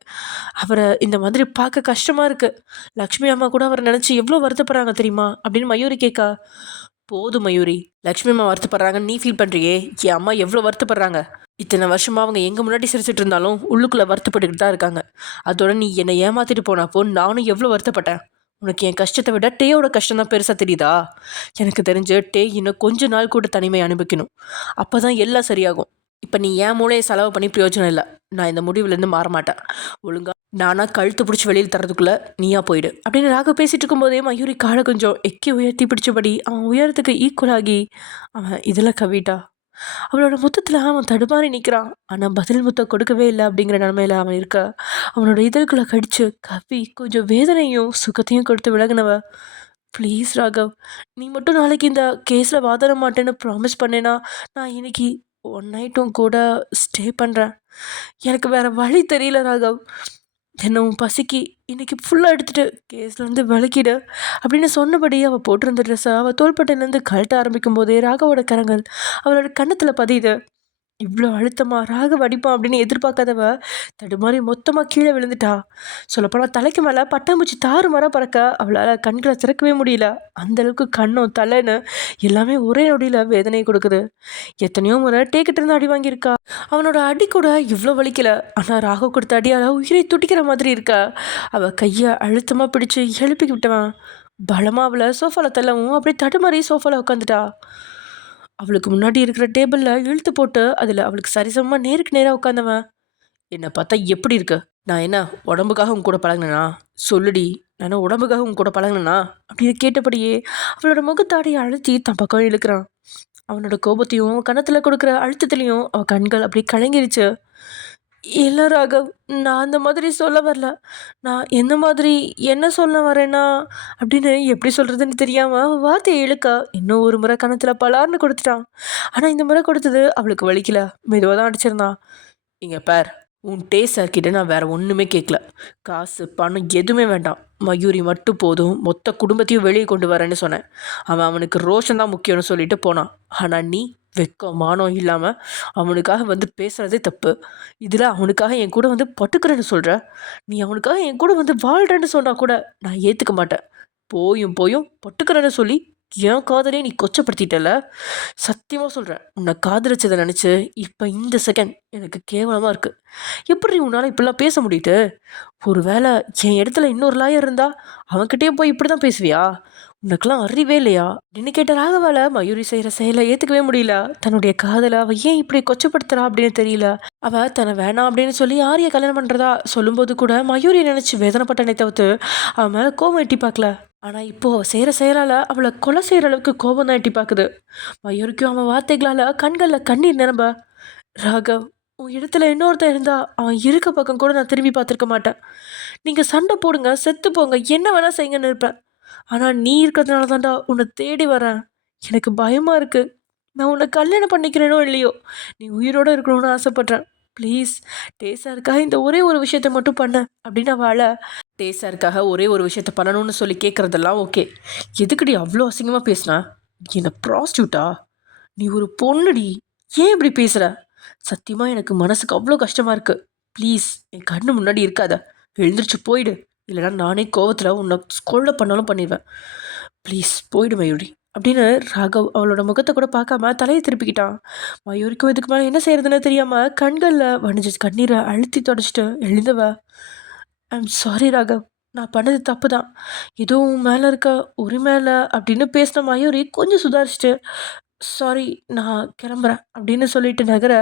அவரை இந்த மாதிரி பார்க்க கஷ்டமாக இருக்குது. லக்ஷ்மி அம்மா கூட அவரை நினச்சி எவ்வளோ வருத்தப்படுறாங்க தெரியுமா அப்படின்னு மயூரி கேட்கா. போதும் மயூரி, லக்ஷ்மி அம்மா வருத்தப்படுறாங்கன்னு நீ ஃபீல் பண்ணுறியே, என் அம்மா எவ்வளோ வருத்தப்படுறாங்க. இத்தனை வருஷமாக அவங்க எங்கள் முன்னாடி சிரிச்சிட்டு இருந்தாலும் உள்ளுக்குள்ளே வருத்தப்பட்டுக்கிட்டு தான் இருக்காங்க. அதோட நீ என்னை ஏமாற்றிட்டு போனப்போ நானும் எவ்வளோ வருத்தப்பட்டேன். உனக்கு என் கஷ்டத்தை விட டேயோட கஷ்டம் தான் பெருசாக தெரியுதா? எனக்கு தெரிஞ்சு டே இன்னும் கொஞ்ச நாள் கூட தனிமை அனுபவிக்கணும். அப்போ தான் எல்லாம் சரியாகும். இப்போ நீ என் மூளையை செலவு பண்ணி பிரயோஜனம் இல்லை. நான் இந்த முடிவுலேருந்து மாற மாட்டேன். ஒழுங்கா நானா கழுத்து பிடிச்சி வெளியில் தரதுக்குள்ளே நீயா போயிடு அப்படின்னு ராக பேசிகிட்டு இருக்கும்போதே மயூரி காலை கொஞ்சம் எக்கி உயர்த்தி பிடிச்சபடி அவன் உயரத்துக்கு ஈக்குவலாகி அவன் இதில் கவிட்டா. அவளோட முத்தத்தில் அவன் தடுமாறி நிற்கிறான். ஆனால் பதில் முத்தம் கொடுக்கவே இல்லை அப்படிங்கிற நிலமையில அவன் இருக்க அவனோட இதழ்களை கடிச்சு கவி கொஞ்சம் வேதனையும் சுகத்தையும் கொடுத்து விலகினவ. ப்ளீஸ் ராகவ், நீ மட்டும் நாளைக்கு இந்த கேஸில் வாதாட மாட்டேன்னு ப்ராமிஸ் பண்ணேன்னா நான் இன்னைக்கு 1 நைட்டும் கூட ஸ்டே பண்ணுறேன். எனக்கு வேறு வழி தெரியல ராகவ். என்ன உன் பசிக்கு இன்னைக்கு ஃபுல்லாக எடுத்துகிட்டு கேஸ்லேருந்து விளக்கிடு அப்படின்னு சொன்னபடி அவள் போட்டிருந்த ட்ரெஸ்ஸை அவள் தோள்பட்டையிலேருந்து கழட்ட ஆரம்பிக்கும் போதே ராகவோட கரங்கள் அவளோட கன்னத்தில் பதியுது. இவ்வளோ அழுத்தமாக ராகவ் அடிப்பான் அப்படின்னு எதிர்பார்க்காதவ தடுமாறி மொத்தமாக கீழே விழுந்துட்டா. சொல்லப்போனால் தலைக்கு மேலே பட்டாம்பூச்சி தாறுமாறாக பறக்க அவளால் கண்களை திறக்கவே முடியல. அந்தளவுக்கு கண்ணும் தலைன்னு எல்லாமே ஒரே நொடியில் வேதனையை கொடுக்குது. எத்தனையோ முறை டேக்கிட்ட இருந்து அடி வாங்கியிருக்கா. அவனோட அடி கூட இவ்வளோ வலிக்கல. ஆனால் ராகவ் கொடுத்த அடியால் உயிரை துடிக்கிற மாதிரி இருக்கா. அவள் கையை அழுத்தமாக பிடிச்சி எழுப்பி விட்டவன் பலமாக அவளை சோஃபாவில் தள்ளவும் அப்படியே தடுமாறி சோஃபாவில் உட்காந்துட்டா. அவளுக்கு முன்னாடி இருக்கிற டேபிளில் இழுத்து போட்டு அதில் அவளுக்கு சரிசமமாக நேருக்கு நேராக உட்காந்தவன், என்னை பார்த்தா எப்படி இருக்கு? நான் என்ன உடம்புக்காக உன் கூட பழகினேனா? சொல்லுடி, நான் உடம்புக்காக உன் கூட பழகினேனா அப்படின்னு கேட்டபடியே அவளோட முகத்தாடியை அழுத்தி தன் பக்கம் இழுக்கிறான். அவனோட கோபத்தையும் கன்னத்தில் கொடுக்குற அழுத்தத்துலேயும் அவள் கண்கள் அப்படி கலங்கிருச்சு. இல்லை ராகவ், நான் அந்த மாதிரி சொல்ல வரல. நான் எந்த மாதிரி என்ன சொல்ல வரேன்னா அப்படின்னு எப்படி சொல்கிறதுன்னு தெரியாமல் வார்த்தையை இழுக்க இன்னும் ஒரு முறை கணத்தில் பலார்னு கொடுத்துட்டான். ஆனால் இந்த முறை கொடுத்தது அவளுக்கு வலிக்கல. மெதுவாக தான் அடிச்சிருந்தான். இங்கே பார், உன் சார்கிட்ட நான் வேறு ஒன்றுமே கேட்கல. காசு பணம் எதுவுமே வேண்டாம். மயூரி மட்டும் போதும், மொத்த குடும்பத்தையும் வெளியே கொண்டு வரேன்னு சொன்னேன். அவனுக்கு ரோஷன் தான் முக்கியம்னு சொல்லிட்டு போனான். ஆனால் நீ வெக்கம் மானம் இல்லாமல் அவனுக்காக வந்து பேசுகிறதே தப்பு. இதில் அவனுக்காக என் கூட வந்து பட்டுக்கிறேன்னு சொல்கிற. நீ அவனுக்காக என் கூட வந்து வாழ்கிறேன்னு சொன்னால் கூட நான் ஏற்றுக்க மாட்டேன். போயும் போயும் பட்டுக்கிறேன்னு சொல்லி என் காதலே நீ கொச்சப்படுத்திட்டல. சத்தியமாக சொல்கிறேன், உன்னை காதலிச்சதை நினச்சி இப்போ இந்த செகண்ட் எனக்கு கேவலமாக இருக்குது. எப்படி உன்னால் இப்படிலாம் பேச முடியுது? ஒரு வேளை என் இடத்துல இன்னொரு லாயர் இருந்தா அவன்கிட்டயே போய் இப்படி தான் பேசுவியா? உனக்கெல்லாம் அறிவே இல்லையா அப்படின்னு கேட்ட ராகவால மயூரி செய்கிற செயலை ஏற்றுக்கவே முடியல. தன்னுடைய காதலை அவள் ஏன் இப்படி கொச்சப்படுத்துறா அப்படின்னு தெரியல. அவள் தன்னை வேணாம் அப்படின்னு சொல்லி ஆரிய கல்யாணம் பண்ணுறதா சொல்லும்போது கூட மயூரியை நினச்சி வேதனைப்பட்டனை தவிர்த்து அவன் மேலே கோபம் எட்டி பார்க்கல. ஆனால் இப்போது அவள் செய்கிற செயலால் அவளை கொலை செய்கிற அளவுக்கு கோபம் தான் எட்டி பார்க்குது. மயூரிக்கும் அவன் வார்த்தைகளால் கண்களில் கண்ணீர் நிரம்ப. ராகவ், உன் இடத்துல இன்னொருத்தன் இருந்தா அவன் இருக்க பக்கம் கூட நான் திரும்பி பார்த்துருக்க மாட்டேன். நீங்கள் சண்டை போடுங்க, செத்து போங்க, என்ன வேணால் செய்யுங்கன்னு இருப்பேன். ஆனால் நீ இருக்கிறதுனால தான்டா உன்னை தேடி வரேன். எனக்கு பயமாக இருக்குது. நான் உன்னை கல்யாணம் பண்ணிக்கிறேனோ இல்லையோ, நீ உயிரோடு இருக்கணும்னு ஆசைப்பட்றேன். ப்ளீஸ் டேசாருக்காக இந்த ஒரே ஒரு விஷயத்த மட்டும் பண்ண அப்படின்னு அவளை. டேசாருக்காக ஒரே ஒரு விஷயத்த பண்ணணும்னு சொல்லி கேட்குறதெல்லாம் ஓகே. எதுக்குடி அவ்வளோ அசிங்கமாக பேசுனா? என்ன ப்ராஸ்டியூட்டா? நீ ஒரு பொண்ணுடி, ஏன் இப்படி பேசுகிற? சத்தியமாக எனக்கு மனசுக்கு அவ்வளோ கஷ்டமாக இருக்குது. ப்ளீஸ் என் கண்ணு முன்னாடி இருக்காத. எழுந்திரிச்சு போயிடு. இல்லைனா நானே கோவத்தில் உன்னை கொல்ல பண்ணாலும் பண்ணிடுவேன். ப்ளீஸ் போயிடு மயூரி அப்படின்னு ராகவ் அவளோட முகத்தை கூட பார்க்காம தலையை திருப்பிக்கிட்டான். மயூரிக்கும் இதுக்கு மேலே என்ன செய்யறதுன்னு தெரியாமல் கண்களில் வடிஞ்ச கண்ணீரை அழுத்தி தொடச்சிட்டு எழுந்தவ, ஐம் சாரி ராகவ், நான் பண்ணது தப்பு தான், எதுவும் மேலே இருக்க உரிமை இல்லை அப்படின்னு பேசின மயூரி கொஞ்சம் சுதாரிச்சுட்டு, சாரி நான் கிளம்புறேன் அப்படின்னு சொல்லிட்டு நகர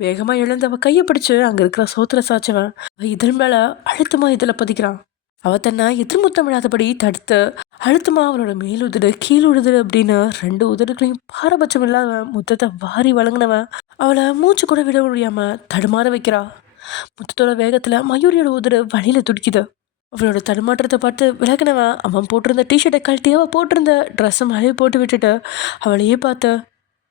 வேகமாக எழுந்து அவள் கையை பிடிச்சு அங்கே இருக்கிற சோத்துல சாச்சவன் இதழ் மேலே அழுத்தமாக இதில் பதிக்கிறான். அவள் தன்னை எதிர்முத்தம் விடாதபடி தடுத்து அழுத்தமா அவளோட மேலுதடு கீழுடுது அப்படின்னு 2 உதடுகளையும் பாரபட்சம் இல்லாத முத்தத்தை வாரி வழங்கினவன் அவளை மூச்சு கூட விட முடியாம தடுமாற வைக்கிறா. முத்தத்தோட வேகத்துல மயூரியோட உதடு வழியில துடிக்குது. அவளோட தடுமாற்றத்தை பார்த்து விலகினவன் அவன் போட்டிருந்த டிஷர்ட்டை கழட்டி அவள் போட்டிருந்த ட்ரெஸ்ஸை மேலே போட்டு விட்டுட்டு அவளையே பார்த்து,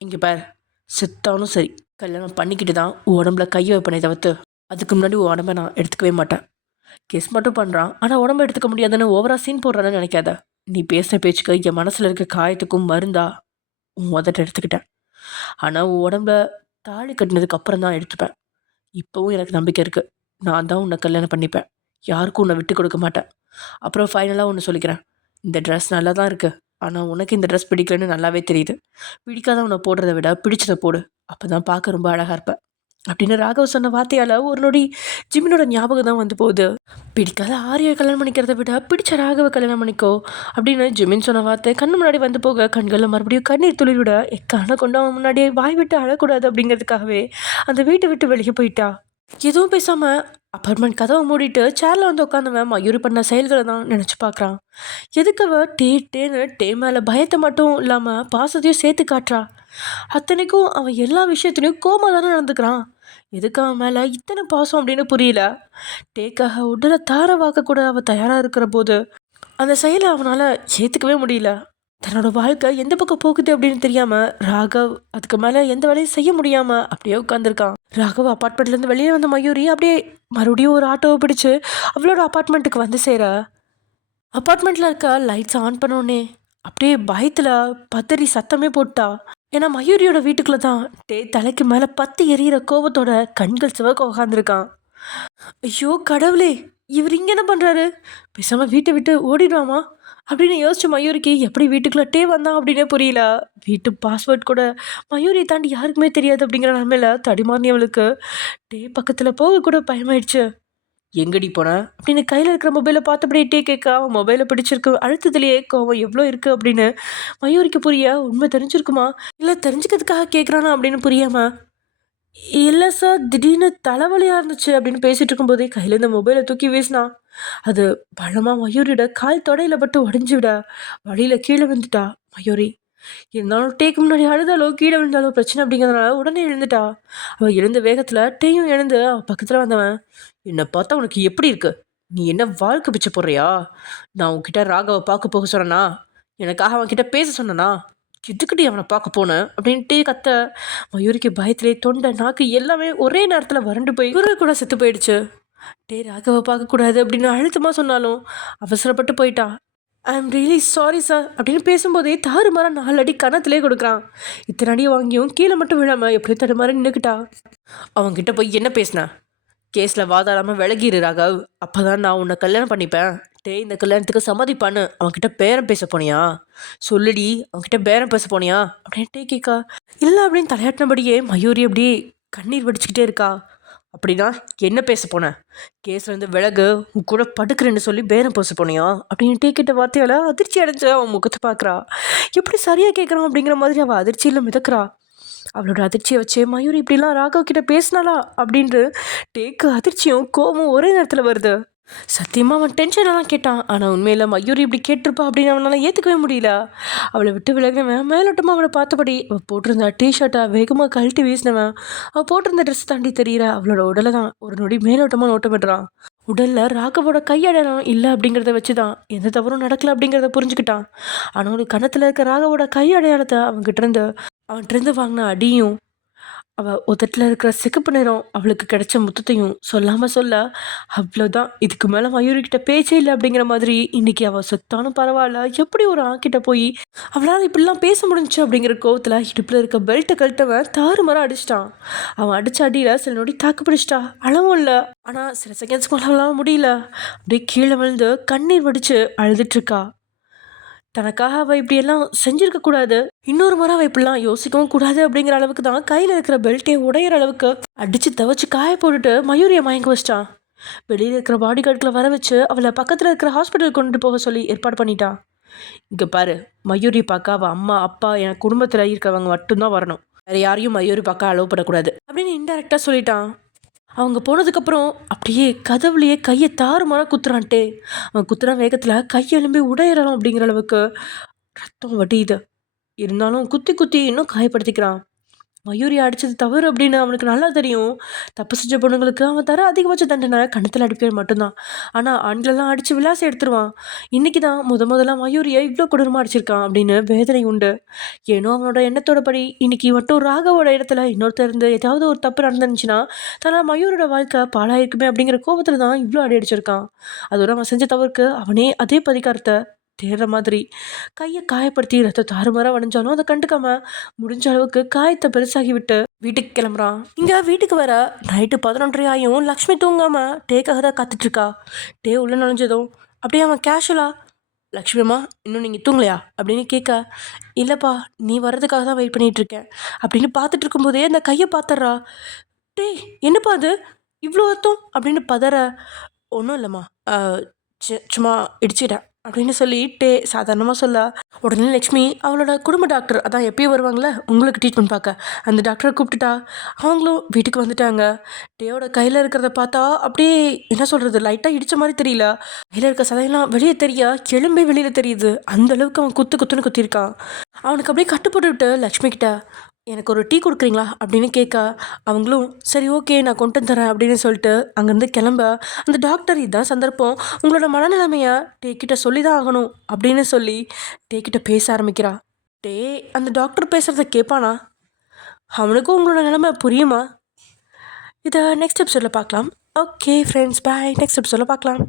இங்கே பார், செத்தாலும் சரி கல்யாணம் பண்ணிக்கிட்டு தான் உடம்புல கையை வைப்பனே தவிர்த்து அதுக்கு முன்னாடி உடம்ப நான் எடுத்துக்கவே மாட்டேன். கெஸ் மட்டும் பண்ணுறான், ஆனால் உடம்பு எடுத்துக்க முடியாதுன்னு ஓவரா சீன் போடுறான்னு நினைக்காத. நீ பேசுகிற பேச்சுக்கு என் மனசில் இருக்க காயத்துக்கும் மருந்தா உன் உதட்ட எடுத்துக்கிட்டேன். ஆனால் உன் உடம்புல தாலி கட்டினதுக்கு அப்புறம் தான் எடுத்துப்பேன். இப்போவும் எனக்கு நம்பிக்கை இருக்குது, நான் தான் உன்னை கல்யாணம் பண்ணிப்பேன். யாருக்கும் உன்னை விட்டு கொடுக்க மாட்டேன். அப்புறம் ஃபைனலாக ஒன்று சொல்லிக்கிறேன், இந்த ட்ரெஸ் நல்லா தான் இருக்குது, ஆனால் உனக்கு இந்த ட்ரெஸ் பிடிக்கலன்னு நல்லாவே தெரியுது. பிடிக்காத உன்னை போடுறத விட பிடிச்சதை போடு, அப்போ தான் பார்க்க ரொம்ப அழகாக இருப்பேன் அப்படின்னு ராகவ் சொன்ன வார்த்தையால் ஒரு நொடி ஜிமினோட ஞாபகம் தான் வந்து போகுது. பிடிக்காத ஆரியை கல்யாணம் பண்ணிக்கிறத விட பிடிச்ச ராகவை கல்யாணம் பண்ணிக்கோ அப்படின்னு ஜிமின் சொன்ன வார்த்தை கண்ணு முன்னாடி வந்து போக கண்களில் மறுபடியும் கண்ணீர் துளி விட எக்கான கொண்டு அவன் முன்னாடியே வாய் விட்டு அழக்கூடாது அப்படிங்கிறதுக்காகவே அந்த வீட்டை விட்டு வெளியே போயிட்டா. எதுவும் பேசாமல் அப்பார்ட்மெண்ட் கதவை மூடிட்டு சேரில் வந்து உட்காந்தவன் மயூரி பண்ண செயல்களை தான் நினச்சி பார்க்குறான். எதுக்கு டேன்னு டே மேலே பயத்தை மட்டும் இல்லாமல் பாசத்தையும் சேர்த்து காட்டுறா. அத்தனைக்கும் அவன் எல்லா விஷயத்துலையும் கோமா தானே நடந்துக்கிறான். எதுக்கு அவன் மேலே இத்தனை பாசம் அப்படின்னு புரியல. டேக்காக உடலை தார வாக்க கூட அவள் தயாராக இருக்கிற போது அந்த செயலை அவனால் ஏற்றுக்கவே முடியல. தன்னோட வாழ்க்கை எந்த பக்கம் போகுது அப்படின்னு தெரியாமல் ராகவ் அதுக்கு மேலே எந்த வேலையும் செய்ய முடியாமல் அப்படியே உட்காந்துருக்கான். ராகவ் அப்பார்ட்மெண்ட்லேருந்து வெளியே வந்த மயூரி அப்படியே மறுபடியும் ஒரு ஆட்டோவை பிடிச்சு அவளோட அப்பார்ட்மெண்ட்டுக்கு வந்து சேர அப்பார்ட்மெண்ட்டில் இருக்க லைட்ஸ் ஆன் பண்ணோன்னே அப்படியே பயத்தில் பதறி சத்தமே போட்டா. ஏன்னா மயூரியோட வீட்டுக்குள்ளே தான் தலைக்கு மேலே பத்து எரியிற கோபத்தோட கண்கள் சிவக்க உட்காந்துருக்கான். ஐயோ கடவுளே, இவர் இங்கே என்ன பண்ணுறாரு? பேசாமல் வீட்டை விட்டு ஓடிடுவாமா அப்படின்னு யோசிச்ச மயூரிக்கு எப்படி வீட்டுக்குள்ளே வந்தான் அப்படின்னே புரியல. வீட்டு பாஸ்வேர்ட் கூட மயூரியை தாண்டி யாருக்குமே தெரியாது அப்படிங்கிற நிலமையில தடிமாறினவளுக்கு பக்கத்தில் போக கூட பயமாயிடுச்சு. எங்கடி போன அப்படின்னு கையில் இருக்கிற மொபைலை பார்த்தபடியே கேட்க அவன் மொபைலை பிடிச்சிருக்கு அழுத்தத்துலேயே கோவம் எவ்வளோ இருக்குது அப்படின்னு மயூரிக்கு புரிய உண்மை தெரிஞ்சிருக்குமா இல்லை தெரிஞ்சுக்கிறதுக்காக கேட்குறானா அப்படின்னு புரியாம, இல்லை சார் திடீர்னு தலைவலியாக இருந்துச்சு அப்படின்னு பேசிகிட்டு இருக்கும்போதே கையில் இந்த மொபைலை தூக்கி வீசினான். அது பழமாக மயூரியோட கால் தொடையில் பட்டு உடஞ்சி விட வழியில் கீழே விழுந்துட்டா மயூரி. இருந்தாலும் டேக்கு முன்னாடி அழுதாலோ கீழே விழுந்தாலோ பிரச்சனை அப்படிங்கிறதுனால உடனே எழுந்துட்டா. அவள் எழுந்த வேகத்தில் டேயும் எழுந்து அவள் பக்கத்தில் வந்தவன், என்னை பார்த்தா உனக்கு எப்படி இருக்கு? நீ என்ன வாழ்க்கை பிச்சை போடுறியா? நான் உன்கிட்ட ராகவை பார்க்க போக சொன்னனா? எனக்காக அவன்கிட்ட பேச சொன்னனா? எதுக்கிட்டே அவனை பார்க்க போனேன் அப்படின்ட்டு கத்த மயூரிக்கு பயத்திலே தொண்டை நாக்கு எல்லாமே ஒரே நேரத்தில் வறண்டு போய் குரல் கூட செத்து போயிடுச்சு. ராகவை பார்க்கக்கூடாது அப்படின்னு அழுத்தமாக சொன்னாலும் அவசரப்பட்டு போயிட்டா. I am really sorry sir அப்படின்னு பேசும்போதே தாறுமாற 4 அடி கணத்திலே கொடுக்குறான். இத்தனை அடியை வாங்கியும் கீழே மட்டும் விழாமல் எப்படி தடுமாற நின்றுக்கிட்டா. அவன்கிட்ட போய் என்ன பேசின? கேஸில் வாதாடாமல் விலகிரு ராகவ், அப்போ தான் நான் உன்னை கல்யாணம் பண்ணிப்பேன். இந்த கல்யாணத்துக்கு சம்மதிப்பான்னு அவன்கிட்ட பேரம் பேச போனியா? சொல்லுடி, அவன்கிட்ட பேரம் பேச போனியா அப்படின்னு கேட்கா. இல்லை அப்படின்னு தலையாட்டினபடியே மயூரி அப்படி கண்ணீர் வடிச்சுக்கிட்டே இருக்கா. அப்படின்னா என்ன பேச போனேன்? கேஸ்லேருந்து விலகு, உன் கூட படுக்கிறேன்னு சொல்லி பேரம் பேச போனியா அப்படின்னு கிட்ட வார்த்தையால் அதிர்ச்சி அடைஞ்சு அவன் முகத்தை பார்க்குறா. எப்படி சரியாக கேட்குறான் அப்படிங்கிற மாதிரி அவள் அதிர்ச்சியில் மிதக்கிறா. அவளோட அதிர்ச்சியை வச்சு மயூரி இப்படிலாம் ராகவ் கிட்ட பேசினாளா அப்படின்ட்டு அதிர்ச்சியும் கோபமும் ஒரே நேரத்தில் வருது. சத்தியமாக அவன் டென்ஷனெல்லாம் கேட்டான். ஆனால் உண்மையில் மயூரி இப்படி கேட்டிருப்பா அப்படின்னு அவனால் ஏற்றுக்கவே முடியல. அவளை விட்டு விலகினவன் மேலோட்டமாக அவளை பார்த்தபடி அவள் போட்டிருந்த டிஷர்ட்டை வேகமாக கழட்டி வீசினவன் அவள் போட்டிருந்த ட்ரெஸ் தாண்டி தெரியற அவளோட உடலை தான் ஒரு நொடி மேலோட்டமாக நோட்டமிடுறான். உடலில் ராகவோட கையடையாளம் இல்லை அப்படிங்கிறத வச்சு தான் எந்த தவறும் நடக்கலை அப்படிங்கிறத புரிஞ்சுக்கிட்டான். ஆனால் ஒரு கணத்தில் இருக்க ராகவோட கையடையாளத்தை அவன்கிட்ட இருந்து வாங்கின அடியும் அவள் உதட்டில் இருக்கிற சிகப்பு நிறம் அவளுக்கு கிடைச்ச முத்தத்தையும் சொல்லாமல் சொல்ல, அவ்வளோதான், இதுக்கு மேலே மயூரிக்கிட்ட பேச்சே இல்லை அப்படிங்கிற மாதிரி இன்னைக்கு அவள் சொத்தானும் பரவாயில்ல, எப்படி ஒரு ஆக்கிட்ட போய் அவளால் இப்படிலாம் பேச முடிஞ்சுச்சு அப்படிங்கிற கோவத்தில் இடுப்பில் இருக்க பெல்ட்டை கழட்டவன் தாறுமாறாக அடிச்சிட்டான். அவன் அடித்த அடியில் சில நொடி தாக்கு பிடிச்சிட்டா. அளவும் இல்லை, ஆனால் சில செகண்ட்ஸ்க்கு அவளால் முடியல. அப்படியே கீழே விழுந்து கண்ணீர் வடித்து அழுதுட்ருக்கா. தனக்காக அவள் இப்படியெல்லாம் செஞ்சிருக்க கூடாது, இன்னொரு முறை அவள் இப்படிலாம் யோசிக்கவும் கூடாது அப்படிங்கிற அளவுக்கு தான் கையில் இருக்கிற பெல்ட்டே உடையிற அளவுக்கு அடித்து துவச்சி காய போட்டுட்டு மயூரியை மயங்க வச்சிட்டான். வெளியில் இருக்கிற பாடி கார்டுகளை வர வச்சு அவளை பக்கத்தில் இருக்கிற ஹாஸ்பிட்டல் கொண்டு போக சொல்லி ஏற்பாடு பண்ணிட்டான். இங்கே பாரு, மயூரி பார்க்க அவள் அம்மா அப்பா என் குடும்பத்தில் இருக்கிறவங்க மட்டும்தான் வரணும், வேறு யாரையும் மயூரி பார்க்க அலோவ் பண்ணக்கூடாது அப்படின்னு இன்டெரக்டாக சொல்லிட்டான். அவங்க போனதுக்கப்புறம் அப்படியே கதவுலையே கையை தாறுமாறாக குத்துறான்ட்டே. அவன் குத்துற வேகத்தில் கையெலும்பி உடையிறோம் அப்படிங்கிற அளவுக்கு ரத்தம் வடியுது. இருந்தாலும் குத்தி குத்தி இன்னும் காயப்படுத்திக்கிறான். மயூரி அடித்தது தவறு அப்படின்னு அவனுக்கு நல்லா தெரியும். தப்பு செஞ்ச பொண்ணுங்களுக்கு அவன் தர அதிகபட்ச தண்டனை கணத்தில் அடிப்பது மட்டும்தான். ஆனால் ஆண்களெல்லாம் அடித்து விளாசி எடுத்துருவான். இன்றைக்கி தான் முதல்ல மயூரியை இவ்வளோ கொடூரமாக அடிச்சிருக்கான் அப்படின்னு வேதனை உண்டு. ஏன்னோ அவனோட எண்ணத்தோட படி இன்னைக்கு மட்டும் ராகவோட இடத்துல இன்னொருத்தர் இருந்து ஏதாவது ஒரு தப்பு நடந்துருந்துச்சுன்னா தன்னால் மயூரோட வாழ்க்கை பாழாயிருக்குமே அப்படிங்கிற கோபத்தில் தான் இவ்வளோ அடி அடிச்சிருக்கான். அதோட அவன் செஞ்ச தவறுக்கு அவனே அதே பதிகாரத்தை தேடுற மாதிரி கையை காயப்படுத்தி ரத்த தாறுமாறாக வடைஞ்சாலும் அதை கண்டுக்காம முடிஞ்ச அளவுக்கு காயத்தை பெருசாகி விட்டு வீட்டுக்கு கிளம்புறான். இங்கே வீட்டுக்கு வர நைட்டு 11:30 ஆயும் லக்ஷ்மி தூங்காம டேக்காக தான் காத்துட்ருக்கா. டே உள்ள நுழைஞ்சதும் அப்படியே அவன் கேஷுவலா, லக்ஷ்மிம்மா இன்னும் நீங்கள் தூங்கலையா அப்படின்னு கேட்க, இல்லைப்பா நீ வர்றதுக்காக தான் வெயிட் பண்ணிகிட்டு இருக்கேன் அப்படின்னு பார்த்துட்டு இருக்கும்போதே அந்த கையை பார்த்துட்றா. டே என்னப்பா அது இவ்வளோ அர்த்தம் அப்படின்னு பதற, ஒன்றும் இல்லைம்மா, சும்மா இடிச்சிட்டேன் அப்படின்னு சொல்லிட்டு சாதாரணமாக சொல்ல, உடனே லக்ஷ்மி அவளோட குடும்ப டாக்டர், அதான் எப்பயும் வருவாங்களே உங்களுக்கு ட்ரீட்மெண்ட் பார்க்க, அந்த டாக்டரை கூப்பிட்டுட்டா. அவங்களும் வீட்டுக்கு வந்துட்டாங்க. டேயோட கையில் இருக்கிறத பார்த்தா அப்படியே என்ன சொல்கிறது, லைட்டாக இடித்த மாதிரி தெரியல, கையில் இருக்க சதையெல்லாம் வெளியே தெரிய எலும்பே வெளியில் தெரியுது. அந்தளவுக்கு அவன் குத்துன்னு குத்திருக்கான். அவனுக்கு அப்படியே கட்டு போட்டுவிட்டு லக்ஷ்மி கிட்ட, எனக்கு ஒரு டீ கொடுக்குறீங்களா அப்படின்னு கேட்க, அவங்களும் சரி ஓகே நான் கொண்டு தரேன் அப்படின்னு சொல்லிட்டு அங்கேருந்து கிளம்ப, அந்த டாக்டர் இதுதான் சந்தர்ப்பம், உங்களோட மனநிலைமையை டேக்கிட்ட சொல்லி தான் ஆகணும் அப்படின்னு சொல்லி டேக்கிட்ட பேச ஆரம்பிக்கிறா. டே அந்த டாக்டர் பேசுகிறத கேட்பானா? அவனுக்கும் உங்களோட நிலைமை புரியுமா? இதை நெக்ஸ்ட் எபிசோடில் பார்க்கலாம். ஓகே ஃப்ரெண்ட்ஸ், பாய். நெக்ஸ்ட் எபிசோடில் பார்க்கலாம்.